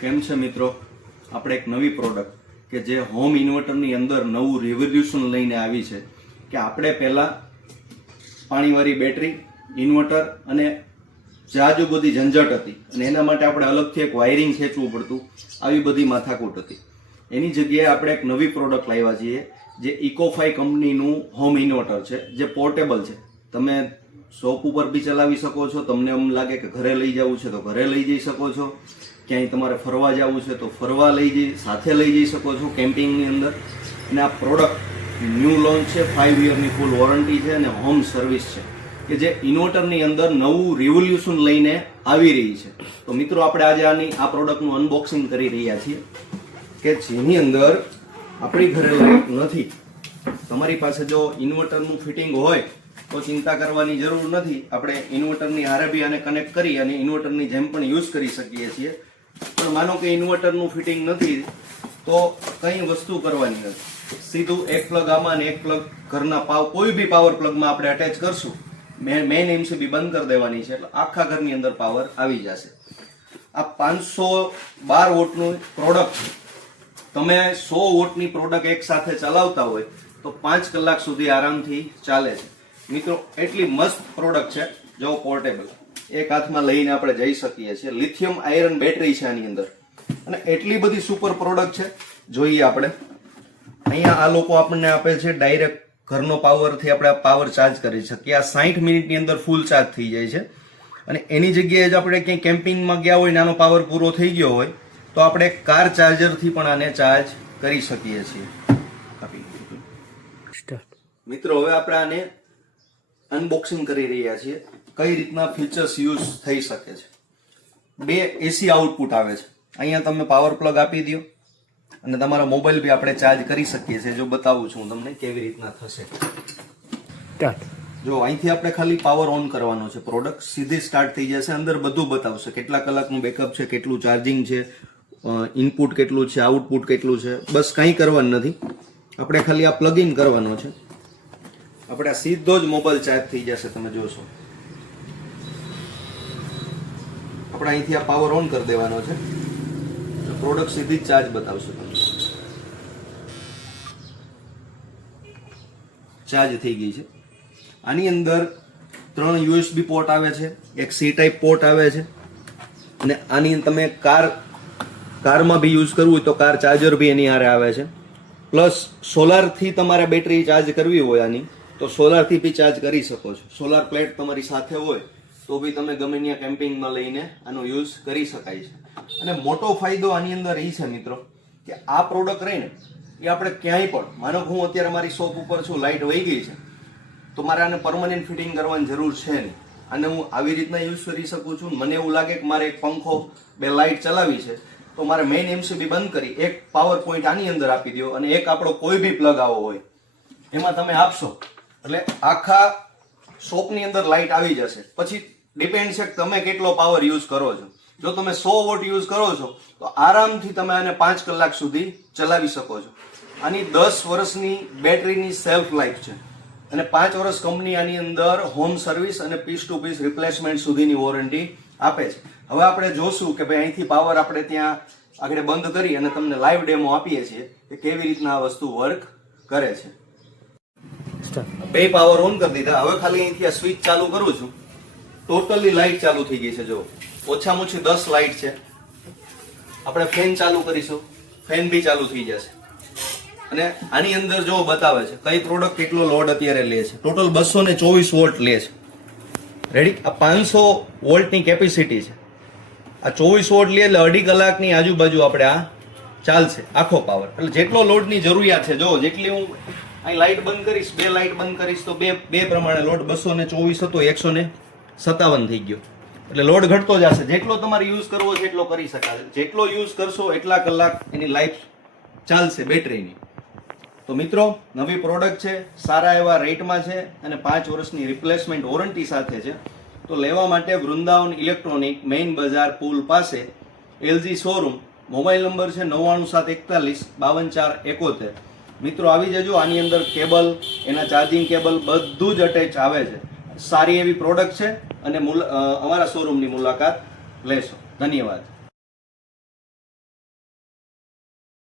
કેમ છે મિત્રો? આપણે એક નવી પ્રોડક્ટ કે જે હોમ ઇન્વર્ટરની અંદર નવું રિવોલ્યુશન લઈને આવી છે કે આપણે પહેલા પાણીવાળી બેટરી, ઇન્વર્ટર અને જાજુ બધી ઝંઝટ હતી અને એના માટે આપણે અલગથી એક વાયરિંગ ખેંચવું પડતું, આવી બધી માથાકૂટ હતી. એની જગ્યાએ આપણે એક નવી પ્રોડક્ટ લાવ્યા છીએ જે ઇકોફાઈ કંપનીનું હોમ ઇન્વર્ટર છે, જે પોર્ટેબલ છે. તમે શોપ ઉપર બી ચલાવી શકો છો. તમને એમ લાગે કે ઘરે લઈ જવું છે તો ઘરે લઈ જઈ શકો છો. ક્યાંય તમારે ફરવા જવું છે તો ફરવા સાથે લઈ જઈ શકો છો કેમ્પિંગની અંદર. અને આ પ્રોડક્ટ ન્યૂ લોન્ચ છે, 5 યરની ફૂલ વોરંટી છે અને હોમ સર્વિસ છે કે જે ઇન્વર્ટરની અંદર નવું રિવોલ્યુશન લઈને આવી રહી છે. તો મિત્રો આપણે આજે આ પ્રોડક્ટનું અનબોક્સિંગ કરી રહ્યા છીએ કે જેની અંદર આપણી ઘરે લાઈટ નથી. તમારી પાસે જો ઇન્વર્ટરનું ફિટિંગ હોય તો ચિંતા કરવાની જરૂર નથી. આપણે ઇન્વર્ટરની હારે બી આને કનેક્ટ કરી અને ઇન્વર્ટરની જેમ પણ યુઝ કરી શકીએ છીએ. પણ માનો કે ઇન્વર્ટરનું ફિટિંગ નથી તો કઈ વસ્તુ કરવાની નથી. સીધું એક પ્લગ આમાં અને એક પ્લગ ઘરના કોઈ બી પાવર પ્લગમાં આપણે અટેચ કરશું. મેઇન એમસીબી બંધ કરી દેવાની છે એટલે આખા ઘરની અંદર પાવર આવી જશે. આ 512 વોટનું પ્રોડક્ટ, તમે 100 વોટની પ્રોડક્ટ એક સાથે ચલાવતા હોય તો 5 કલાક સુધી આરામથી ચાલે છે. મિત્રો એટલી મસ્ત પ્રોડક્ટ છે. જો પોર્ટેબલ એક હાથમાં લઈને આપણે જઈ શકીએ છીએ. લિથિયમ આયરન બેટરી છે આની અંદર અને એટલી બધી સુપર પ્રોડક્ટ છે. જોઈએ આપણે અહીંયા આ લોકો આપણને આપે છે ડાયરેક્ટ ઘરનો પાવરથી આપણે પાવર ચાર્જ કરી શકીએ. આ 60 મિનિટની અંદર ફૂલ ચાર્જ થઈ જાય છે અને એની જગ્યાએ જ આપણે ક્યાંય કેમ્પિંગમાં ગયા હોય, નાનો પાવર પૂરો થઈ ગયો હોય તો આપણે કાર ચાર્જરથી પણ આને ચાર્જ કરી શકીએ છીએ. મિત્રો હવે આપણે આને અનબોક્સિંગ કરી રહ્યા છીએ. કઈ રીતના ફીચર્સ યુઝ થઈ શકે છે. 2 એસી આઉટપુટ આવે છે. અહીંયા તમે પાવર પ્લગ આપી દો અને તમારા મોબાઈલ બી આપણે ચાર્જ કરી શકીએ છીએ. જો બતાવું છું તમને કેવી રીતના થશે. જો અહીંથી આપણે ખાલી પાવર ઓન કરવાનો છે, પ્રોડક્ટ સીધી સ્ટાર્ટ થઈ જશે. અંદર બધું બતાવશે, કેટલા કલાકનું બેકઅપ છે, કેટલું ચાર્જિંગ છે, ઇનપુટ કેટલું છે, આઉટપુટ કેટલું છે. બસ કંઈ કરવાનું નથી, આપણે ખાલી આ પ્લગ ઇન કરવાનો છે. આપણે સીધો જ મોબાઈલ ચાર્જ થઈ જશે. તમે જોશો આપણે અહીંથી આ પાવર ઓન કરી દેવાનો છે. પ્રોડક્ટ સીધી જ ચાર્જ બતાવશે. ચાર્જ થઈ ગઈ છે. આની અંદર 3 યુએસબી પોર્ટ આવે છે, એક સી ટાઈપ પોર્ટ આવે છે અને આની તમે કારમાં બી યુઝ કરવું હોય તો કાર ચાર્જર બી એની હારે આવે છે. પ્લસ સોલારથી તમારે બેટરી ચાર્જ કરવી હોય આની તો સોલારથી બી ચાર્જ કરી શકો છો. સોલાર પ્લેટ તમારી સાથે હોય તો બી તમે ગમે ત્યાં કેમ્પિંગમાં લઈને આનો યુઝ કરી શકાય છે. અને મોટો ફાયદો આની અંદર એ છે મિત્રો કે આ પ્રોડક્ટ રહીને એ આપણે ક્યાંય પણ, માનો કે હું અત્યારે મારી શોપ ઉપર છું, લાઇટ વહી ગઈ છે તો મારે આને પરમનન્ટ ફિટિંગ કરવાની જરૂર છે નહીં. આને હું આવી રીતના યુઝ કરી શકું છું. મને એવું લાગે કે મારે એક પંખો, 2 લાઇટ ચલાવી છે તો મારે મેઇન એમસીબી બંધ કરી એક પાવર પોઈન્ટ આની અંદર આપી દો અને એક આપણો કોઈ બી પ્લગ આવો હોય એમાં તમે આપશો એટલે આખા શોપની અંદર લાઇટ આવી જશે. પછી ડિપેન્ડ છે કે તમે કેટલો પાવર યુઝ કરો છો. જો તમે 100 વોટ યુઝ કરો છો તો આરામથી તમે આને 5 કલાક સુધી ચલાવી શકો છો. આની 10 વર્ષની બેટરીની સેલ્ફ લાઈફ છે અને 5 વર્ષ કંપની આની અંદર હોમ સર્વિસ અને પીસ ટુ પીસ રિપ્લેસમેન્ટ સુધીની વોરંટી આપે છે. હવે આપણે જોશું કે ભાઈ અહીંથી પાવર આપણે ત્યાં આગળ બંધ કરી અને તમને લાઈવ ડેમો આપીએ છીએ કે કેવી રીતના આ વસ્તુ વર્ક કરે છે. 2 પાવર ઓન કરી દીધા. હવે ખાલી અહીંથી આ સ્વિચ ચાલુ કરું છું, ટોટલી લાઇટ ચાલુ થઈ ગઈ છે. જો ઓછામાં ઓછી 10 લાઇટ છે. આપણે ફેન ચાલુ કરીશું, ફેન બી ચાલુ થઈ જશે. અને આની અંદર જો બતાવે છે કઈ પ્રોડક્ટ કેટલો લોડ અત્યારે લે છે. ટોટલ 224 વોલ્ટ લે છે. રેડી? આ 500 વોલ્ટની કેપેસિટી છે. આ 24 વોલ્ટ લે એટલે 2.5 કલાકની આજુબાજુ આપણે આ ચાલશે આખો પાવર. એટલે જેટલો લોડની જરૂરિયાત છે, જો જેટલી હું અહીં લાઇટ બંધ કરીશ, 2 લાઇટ બંધ કરીશ તો બે પ્રમાણે લોડ 224 હતો 157 થઈ ગયો. એટલે લોડ ઘટતો જશે. જેટલો તમારે યુઝ કરવો છે એટલો કરી શકાશે. જેટલો યુઝ કરશો એટલા કલાક એની લાઈફ ચાલશે બેટરીની. તો મિત્રો નવી પ્રોડક્ટ છે, સારા એવા રેટમાં છે અને 5 વર્ષની રિપ્લેસમેન્ટ વોરંટી સાથે છે. તો લેવા માટે વૃંદાવન ઇલેક્ટ્રોનિક, મેઇન બજાર પુલ પાસે, LG શોરૂમ. મોબાઈલ નંબર છે 99741 52471. મિત્રો આવી જજો. આની અંદર કેબલ, એના ચાર્જિંગ કેબલ બધું જ અટેચ આવે છે. સારી એવી પ્રોડક્ટ છે અને અમારા શોરૂમની મુલાકાત લેશો. ધન્યવાદ.